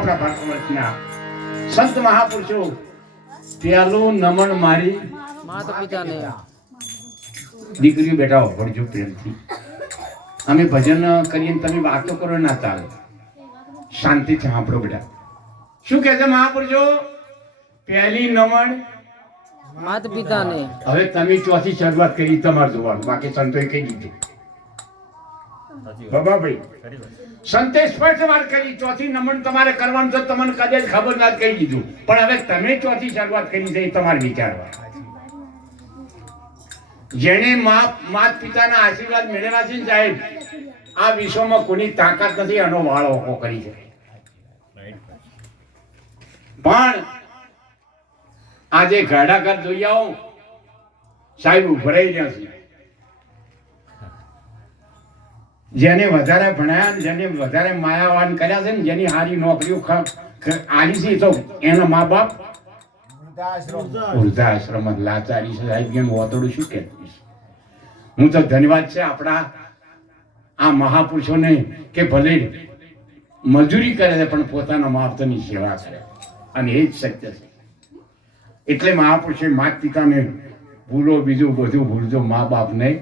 આપણા ભારત વર્ષના સંત મહાપુરુષો પેલું નમન મારી દીકરીઓ બેટા ભણજો પ્રેમથી. અમે ભજન કરીએ તમે વાતો કરો ના ચાલે શાંતિથી સાંભળો બેટા. શું કહે છે મહાપુરુષો? પહેલી નમન માતા પિતાને હવે તમે ચોથી શરૂઆત કરી તમારે જોવાનું. બાકી સંતોએ કહી દીધું. બાબાભાઈ સંતે સ્પષ્ટ વાત કરી ચોથી નમન તમારે કરવાનું તો તમને કદાચ ખબર ના કહી દીધું. પણ હવે તમે ચોથી શરૂઆત કરી છે એ તમારે વિચારવા. જેને મા માત પિતાના આશીર્વાદ મેળવ્યા છે સાહેબ આ વિશ્વમાં કોની તાકાત નથી આનો વાળો ઓકો કરી શકે પણ આજે ઘરડાઘર જોઈ આવો. સાહેબ ઉભરાઈ રહ્યા છે. જેને વધારે ભણાયા જેને વધારે માયાવાન કર્યા છે ને જેની સારી નોકરીઓ આલી છે તો એના મા બાપ વૃદ્ધાશ્રમ. લાચારી છે સાહેબ એનું ઓતડું શું કહેતું હું તો ધન્યવાદ છે આપણા આ મહાપુરુષોને કે ભલે મજૂરી કરે છે પણ પોતાના માવતરની સેવા કરે. અને એ જ સત્ય છે. એટલે મહાપુરુષે માત પિતાને ભૂલો બીજું બધું ભૂલજો મા બાપ નહીં